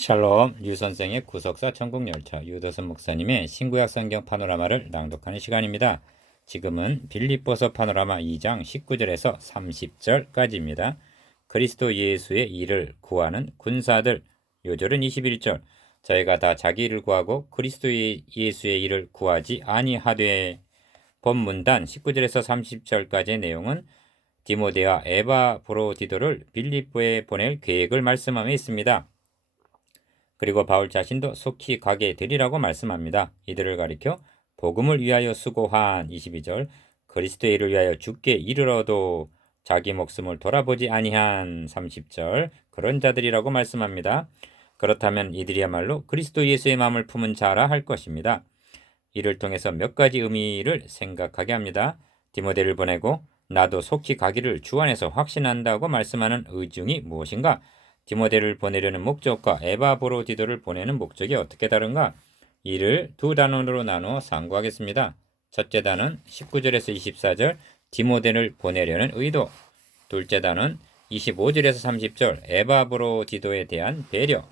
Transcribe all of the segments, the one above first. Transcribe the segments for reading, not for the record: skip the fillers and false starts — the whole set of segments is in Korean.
샬롬, 류선생의 구속사 천국열차, 유도선 목사님의 신구약 성경 파노라마를 낭독하는 시간입니다. 지금은 빌립보서 파노라마 2장 19절에서 30절까지입니다. 그리스도 예수의 일을 구하는 군사들. 요절은 21절. 저희가 다 자기 일을 구하고 그리스도 예수의 일을 구하지 아니하되. 본문단 19절에서 30절까지의 내용은 디모데와 에바브로디도를 빌립보에 보낼 계획을 말씀하며 있습니다. 그리고 바울 자신도 속히 가게 되리라고 말씀합니다. 이들을 가리켜 복음을 위하여 수고한 22절, 그리스도의 일을 위하여 죽게 이르러도 자기 목숨을 돌아보지 아니한 30절, 그런 자들이라고 말씀합니다. 그렇다면 이들이야말로 그리스도 예수의 마음을 품은 자라 할 것입니다. 이를 통해서 몇 가지 의미를 생각하게 합니다. 디모데를 보내고 나도 속히 가기를 주 안에서 확신한다고 말씀하는 의중이 무엇인가? 디모데를 보내려는 목적과 에바브로디도를 보내는 목적이 어떻게 다른가? 이를 두 단원으로 나누어 상고하겠습니다. 첫째 단원 19절에서 24절 디모데를 보내려는 의도, 둘째 단원 25절에서 30절 에바브로디도에 대한 배려.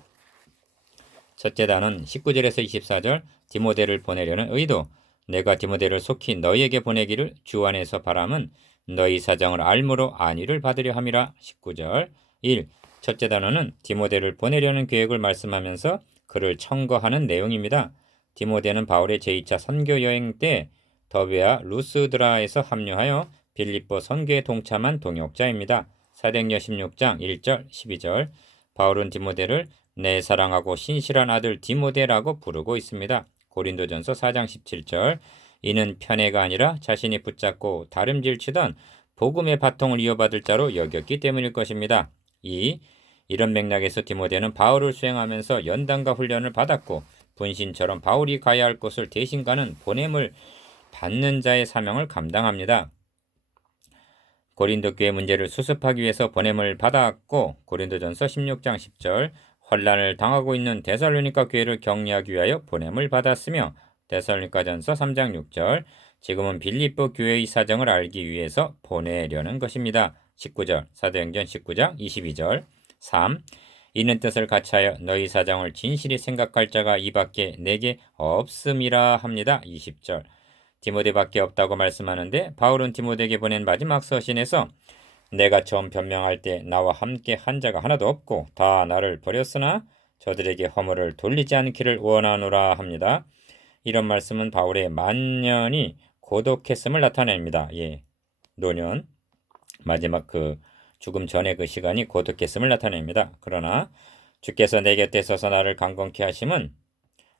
첫째 단원 19절에서 24절 디모데를 보내려는 의도, 내가 디모데를 속히 너희에게 보내기를 주 안에서 바람은 너희 사정을 알므로 안위를 받으려 함이라. 19절 1. 첫째 단어는 디모데를 보내려는 계획을 말씀하면서 그를 청거하는 내용입니다. 디모데는 바울의 제2차 선교 여행 때 더베아 루스드라에서 합류하여 빌립보 선교에 동참한 동역자입니다. 사도행전 16장 1절 12절 바울은 디모데를 내 사랑하고 신실한 아들 디모데라고 부르고 있습니다. 고린도전서 4장 17절 이는 편애가 아니라 자신이 붙잡고 다름질치던 복음의 바통을 이어받을 자로 여겼기 때문일 것입니다. 2. 이런 맥락에서 디모데는 바울을 수행하면서 연단과 훈련을 받았고 분신처럼 바울이 가야 할 곳을 대신 가는 보냄을 받는 자의 사명을 감당합니다. 고린도 교회 문제를 수습하기 위해서 보냄을 받았고 고린도전서 16장 10절 환난을 당하고 있는 데살로니가 교회를 격려하기 위하여 보냄을 받았으며 데살로니가전서 3장 6절 지금은 빌립보 교회의 사정을 알기 위해서 보내려는 것입니다. 19절 사도행전 19장 22절 3. 이는 뜻을 같이하여 너희 사정을 진실히 생각할 자가 이밖에 내게 없음이라 합니다. 20절 디모데밖에 없다고 말씀하는데 바울은 디모데에게 보낸 마지막 서신에서 내가 처음 변명할 때 나와 함께 한 자가 하나도 없고 다 나를 버렸으나 저들에게 허물을 돌리지 않기를 원하노라 합니다. 이런 말씀은 바울의 만년이 고독했음을 나타냅니다. 노년 마지막 죽음 전의 그 시간이 고독했음을 나타냅니다. 그러나 주께서 내 곁에 서서 나를 강건케 하심은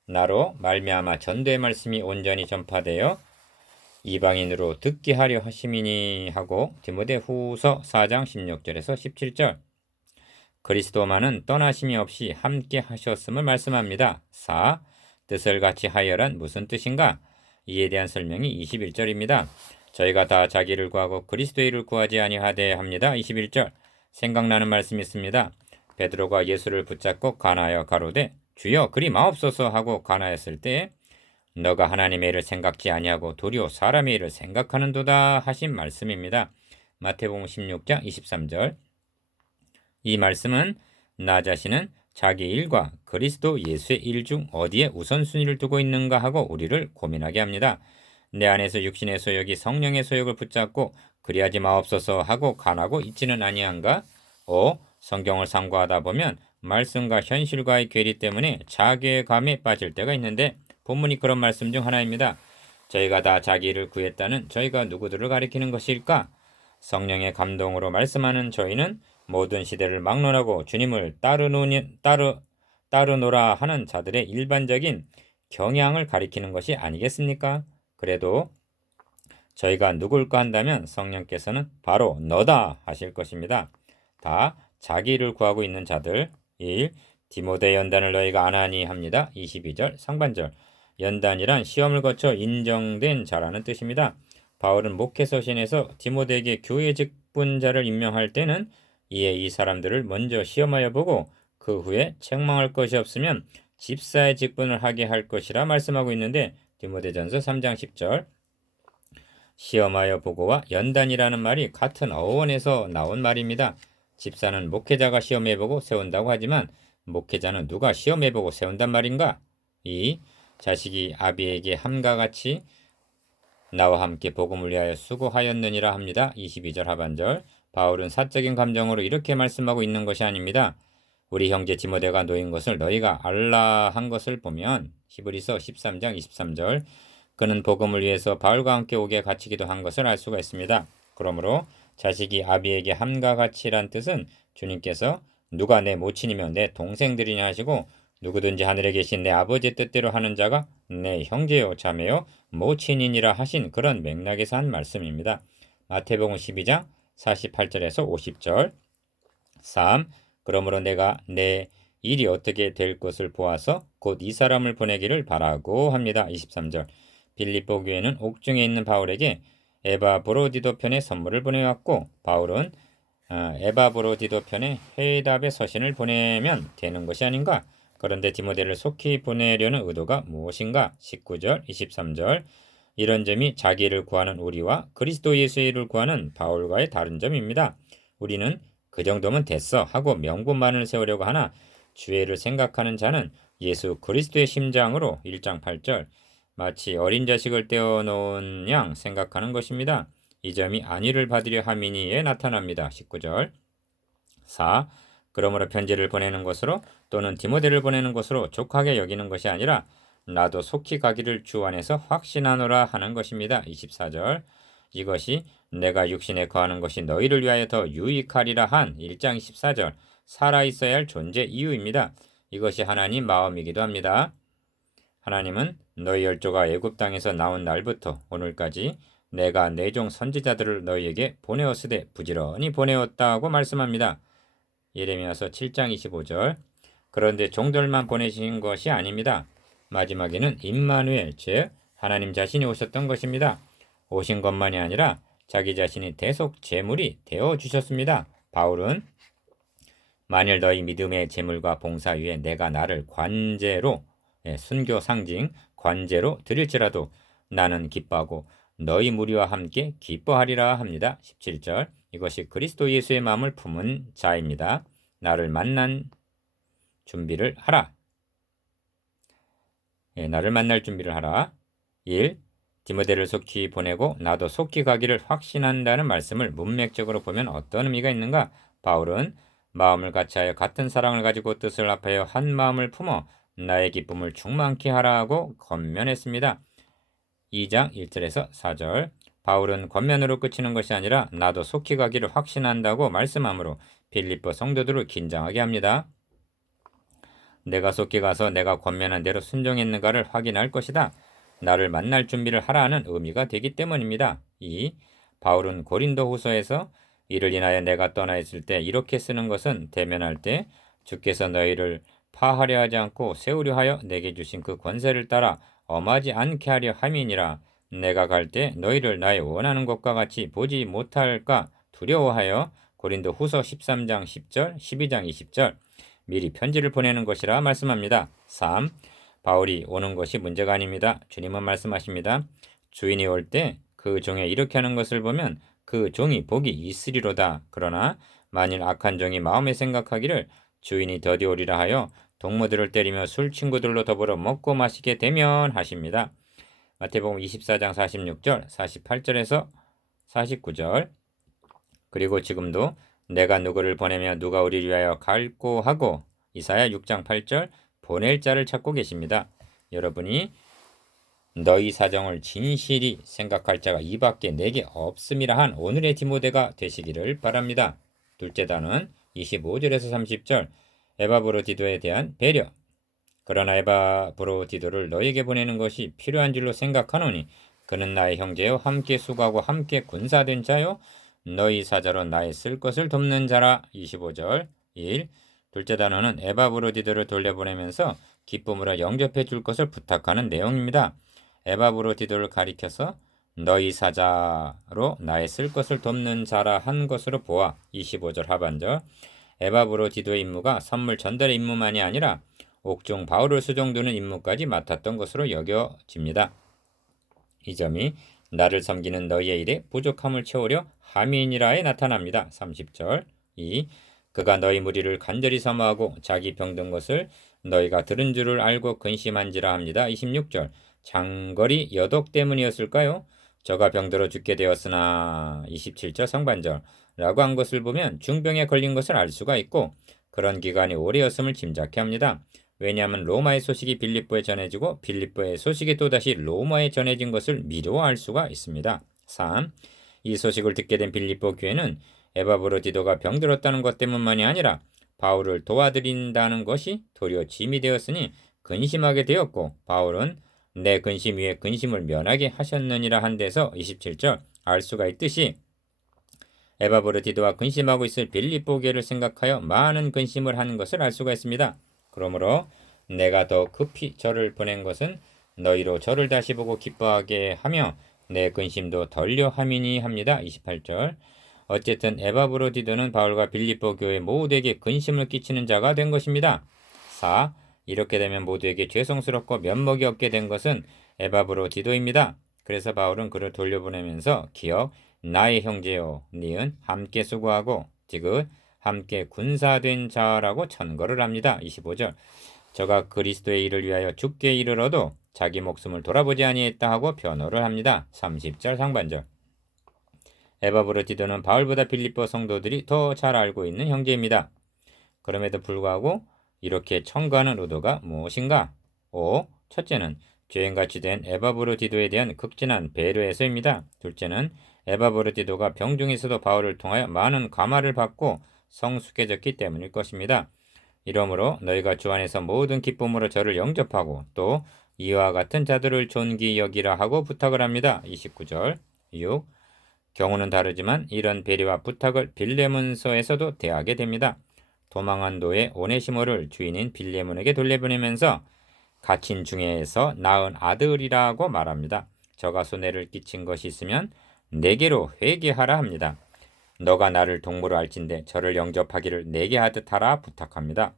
나로 말미암아 전도의 말씀이 온전히 전파되어 이방인으로 듣게 하려 하심이니 하고 디모데 후서 4장 16절에서 17절 그리스도만은 떠나심이 없이 함께 하셨음을 말씀합니다. 4. 뜻을 같이 하여란 무슨 뜻인가? 이에 대한 설명이 21절입니다. 저희가 다 자기를 구하고 그리스도의 일을 구하지 아니하되 합니다. 21절 생각나는 말씀이 있습니다. 베드로가 예수를 붙잡고 간하여 가로되 주여 그리 마옵소서 하고 간하였을 때 너가 하나님의 일을 생각지 아니하고 도리어 사람의 일을 생각하는도다 하신 말씀입니다. 마태복음 16장 23절 이 말씀은 나 자신은 자기 일과 그리스도 예수의 일 중 어디에 우선순위를 두고 있는가 하고 우리를 고민하게 합니다. 내 안에서 육신의 소욕이 성령의 소욕을 붙잡고 그리하지 마옵소서 하고 간하고 있지는 아니한가? 성경을 상고하다 보면 말씀과 현실과의 괴리 때문에 자괴감에 빠질 때가 있는데 본문이 그런 말씀 중 하나입니다. 저희가 다 자기 일을 구했다는 저희가 누구들을 가리키는 것일까? 성령의 감동으로 말씀하는 저희는 모든 시대를 막론하고 주님을 따르노라 하는 자들의 일반적인 경향을 가리키는 것이 아니겠습니까? 그래도 저희가 누굴까 한다면 성령께서는 바로 너다 하실 것입니다. 다 자기 일을 구하고 있는 자들. 1. 디모데 연단을 너희가 안 하니 합니다. 22절 상반절 연단이란 시험을 거쳐 인정된 자라는 뜻입니다. 바울은 목회서신에서 디모데에게 교회 직분자를 임명할 때는 이에 이 사람들을 먼저 시험하여 보고 그 후에 책망할 것이 없으면 집사의 직분을 하게 할 것이라 말씀하고 있는데 디모데전서 3장 10절 시험하여 보고와 연단이라는 말이 같은 어원에서 나온 말입니다. 집사는 목회자가 시험해보고 세운다고 하지만 목회자는 누가 시험해보고 세운단 말인가? 2. 자식이 아비에게 함과 같이 나와 함께 복음을 위하여 수고하였느니라 합니다. 22절 하반절. 바울은 사적인 감정으로 이렇게 말씀하고 있는 것이 아닙니다. 우리 형제 디모데가 놓인 것을 너희가 알라 한 것을 보면 히브리서 13장 23절 그는 복음을 위해서 바울과 함께 오게 갇히기도 한 것을 알 수가 있습니다. 그러므로 자식이 아비에게 함과 같이란 뜻은 주님께서 누가 내 모친이며 내 동생들이냐 하시고 누구든지 하늘에 계신 내 아버지의 뜻대로 하는 자가 내 형제요 자매요 모친이니라 하신 그런 맥락에서 한 말씀입니다. 마태복음 12장 48절에서 50절 3. 그러므로 내가 내 일이 어떻게 될 것을 보아서 곧 이 사람을 보내기를 바라고 합니다. 23절 빌립보 교회는 옥중에 있는 바울에게 에바브로디도 편의 선물을 보내왔고 바울은 에바브로디도 편의 회답의 서신을 보내면 되는 것이 아닌가? 그런데 디모데를 속히 보내려는 의도가 무엇인가? 19절, 23절 이런 점이 자기를 구하는 우리와 그리스도 예수의 일을 구하는 바울과의 다른 점입니다. 우리는 그 정도면 됐어 하고 명분만을 세우려고 하나 주의를 생각하는 자는 예수 그리스도의 심장으로 1장 8절 마치 어린 자식을 떼어놓은 양 생각하는 것입니다. 이 점이 안위를 받으려 함이니에 나타납니다. 19절 4. 그러므로 편지를 보내는 것으로 또는 디모데를 보내는 것으로 족하게 여기는 것이 아니라 나도 속히 가기를 주 안에서 확신하노라 하는 것입니다. 24절 이것이 내가 육신에 거하는 것이 너희를 위하여 더 유익하리라 한 1장 14절 살아있어야 할 존재 이유입니다. 이것이 하나님 마음이기도 합니다. 하나님은 너희 열조가 애굽 땅에서 나온 날부터 오늘까지 내가 내 종 선지자들을 너희에게 보내었으되 부지런히 보내었다고 말씀합니다. 예레미야서 7장 25절 그런데 종들만 보내신 것이 아닙니다. 마지막에는 임마누엘 즉 하나님 자신이 오셨던 것입니다. 오신 것만이 아니라 자기 자신이 대속 제물이 되어 주셨습니다. 바울은 만일 너희 믿음의 제물과 봉사 위에 내가 나를 관제로 순교 상징 관제로 드릴지라도 나는 기뻐하고 너희 무리와 함께 기뻐하리라 합니다. 17절 이것이 그리스도 예수의 마음을 품은 자입니다. 나를 만난 준비를 하라. 나를 만날 준비를 하라. 1. 디모데를 속히 보내고 나도 속히 가기를 확신한다는 말씀을 문맥적으로 보면 어떤 의미가 있는가? 바울은 마음을 같이하여 같은 사랑을 가지고 뜻을 합하여 한 마음을 품어 나의 기쁨을 충만케 하라고 권면했습니다. 2장 1절에서 4절 바울은 권면으로 그치는 것이 아니라 나도 속히 가기를 확신한다고 말씀하므로 빌립보 성도들을 긴장하게 합니다. 내가 속히 가서 내가 권면한 대로 순종했는가를 확인할 것이다. 나를 만날 준비를 하라는 의미가 되기 때문입니다. 2. 바울은 고린도 후서에서 이를 인하여 내가 떠나 있을 때 이렇게 쓰는 것은 대면할 때 주께서 너희를 파하려 하지 않고 세우려 하여 내게 주신 그 권세를 따라 엄하지 않게 하려 함이니라. 내가 갈 때 너희를 나의 원하는 것과 같이 보지 못할까 두려워하여 고린도 후서 13장 10절 12장 20절 미리 편지를 보내는 것이라 말씀합니다. 3. 바울이 오는 것이 문제가 아닙니다. 주님은 말씀하십니다. 주인이 올 때 그 종에 이렇게 하는 것을 보면 그 종이 복이 있으리로다. 그러나 만일 악한 종이 마음에 생각하기를 주인이 더디 오리라 하여 동무들을 때리며 술 친구들로 더불어 먹고 마시게 되면 하십니다. 마태복음 24장 46절 48절에서 49절 그리고 지금도 내가 누구를 보내며 누가 우리를 위하여 갈고 하고 이사야 6장 8절 보낼 자를 찾고 계십니다. 여러분이 너희 사정을 진실히 생각할 자가 이밖에 내게 없음이라 한 오늘의 디모데가 되시기를 바랍니다. 둘째 단은 25절에서 30절 에바브로디도에 대한 배려 그러나 에바브로디도를 너에게 보내는 것이 필요한 줄로 생각하노니 그는 나의 형제요 함께 수고하고 함께 군사된 자요 너희 사자로 나의 쓸 것을 돕는 자라. 25절 1. 둘째 단어는 에바브로디도를 돌려보내면서 기쁨으로 영접해 줄 것을 부탁하는 내용입니다. 에바브로디도를 가리켜서 너희 사자로 나의 쓸 것을 돕는 자라 한 것으로 보아 25절 하반절 에바브로디도의 임무가 선물 전달의 임무만이 아니라 옥중 바울을 수종두는 임무까지 맡았던 것으로 여겨집니다. 이 점이 나를 섬기는 너희의 일에 부족함을 채우려 함이니라에 나타납니다. 30절 2. 그가 너희 무리를 간절히 사모하고 자기 병든 것을 너희가 들은 줄을 알고 근심한지라 합니다. 26절. 장거리 여독 때문이었을까요? 저가 병들어 죽게 되었으나 27절 상반절 라고 한 것을 보면 중병에 걸린 것을 알 수가 있고 그런 기간이 오래였음을 짐작케 합니다. 왜냐하면 로마의 소식이 빌립보에 전해지고 빌립보의 소식이 또다시 로마에 전해진 것을 미루어 수가 있습니다. 3. 이 소식을 듣게 된 빌립보 교회는 에바브로디도가 병들었다는 것 때문만이 아니라 바울을 도와드린다는 것이 도리어 짐이 되었으니 근심하게 되었고 바울은 내 근심 위에 근심을 면하게 하셨느니라 한 데서 27절 알 수가 있듯이 에바브로디도와 근심하고 있을 빌립보 교회를 생각하여 많은 근심을 한 것을 알 수가 있습니다. 그러므로 내가 더 급히 저를 보낸 것은 너희로 저를 다시 보고 기뻐하게 하며 내 근심도 덜려 함이니 합니다. 28절. 어쨌든 에바브로디도는 바울과 빌립보 교회 모두에게 근심을 끼치는 자가 된 것입니다. 4. 이렇게 되면 모두에게 죄송스럽고 면목이 없게 된 것은 에바브로디도입니다. 그래서 바울은 그를 돌려보내면서 기억 나의 형제요 니은 함께 수고하고 디귿 함께 군사된 자라고 천거를 합니다. 25절. 저가 그리스도의 일을 위하여 죽게 이르러도 자기 목숨을 돌아보지 아니했다 하고 변호를 합니다. 30절 상반절. 에바브로디도는 바울보다 빌립보 성도들이 더 잘 알고 있는 형제입니다. 그럼에도 불구하고 이렇게 청구하는 의도가 무엇인가? 5. 첫째는 죄인같이 된 에바브로디도에 대한 극진한 배려에서입니다. 둘째는 에바브로디도가 병중에서도 바울을 통하여 많은 감화를 받고 성숙해졌기 때문일 것입니다. 이러므로 너희가 주 안에서 모든 기쁨으로 저를 영접하고 또 이와 같은 자들을 존귀 여기라 하고 부탁을 합니다. 29절. 6. 경우는 다르지만 이런 배려와 부탁을 빌레몬서에서도 대하게 됩니다. 도망한 노예 오네시모를 주인인 빌레몬에게 돌려보내면서 갇힌 중에서 낳은 아들이라고 말합니다. 저가 손해를 끼친 것이 있으면 내게로 회개하라 합니다. 너가 나를 동무로 할진대 저를 영접하기를 내게 하듯 하라 부탁합니다.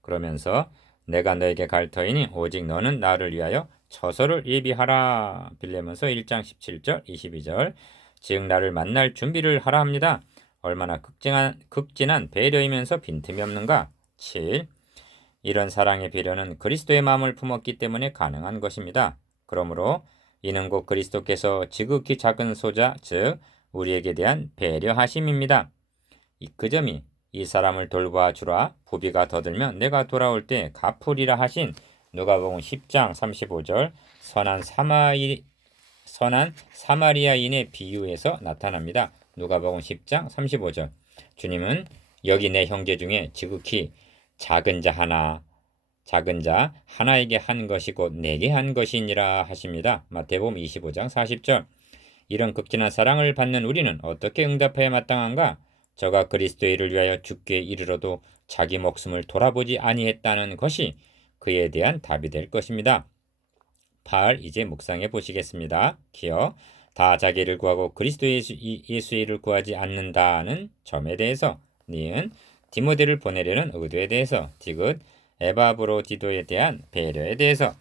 그러면서 내가 너에게 갈 터이니 오직 너는 나를 위하여 처소를 예비하라. 빌레몬서 1장 17절 22절. 즉 나를 만날 준비를 하라 합니다. 얼마나 극진한 배려이면서 빈틈이 없는가. 7. 이런 사랑의 배려는 그리스도의 마음을 품었기 때문에 가능한 것입니다. 그러므로 이는 곧 그리스도께서 지극히 작은 소자 즉 우리에게 대한 배려하심입니다. 그 점이 이 사람을 돌봐 주라 부비가 더 들면 내가 돌아올 때 갚으리라 하신 누가복음 10장 35절 선한 사마리아인의 비유에서 나타납니다. 누가복음 10장 35절. 주님은 여기 내 형제 중에 지극히 작은 자 하나에게 한 것이 곧 내게 한 것이니라 하십니다. 마태복음 25장 40절. 이런 극진한 사랑을 받는 우리는 어떻게 응답해야 마땅한가? 저가 그리스도의 일을 위하여 죽게 이르러도 자기 목숨을 돌아보지 아니했다는 것이 그에 대한 답이 될 것입니다. 8. 이제 묵상해 보시겠습니다. 기억. 다 자기를 구하고 그리스도 예수의 일을 구하지 않는다는 점에 대해서 니은 디모데를 보내려는 의도에 대해서 디귿 에바브로디도에 대한 배려에 대해서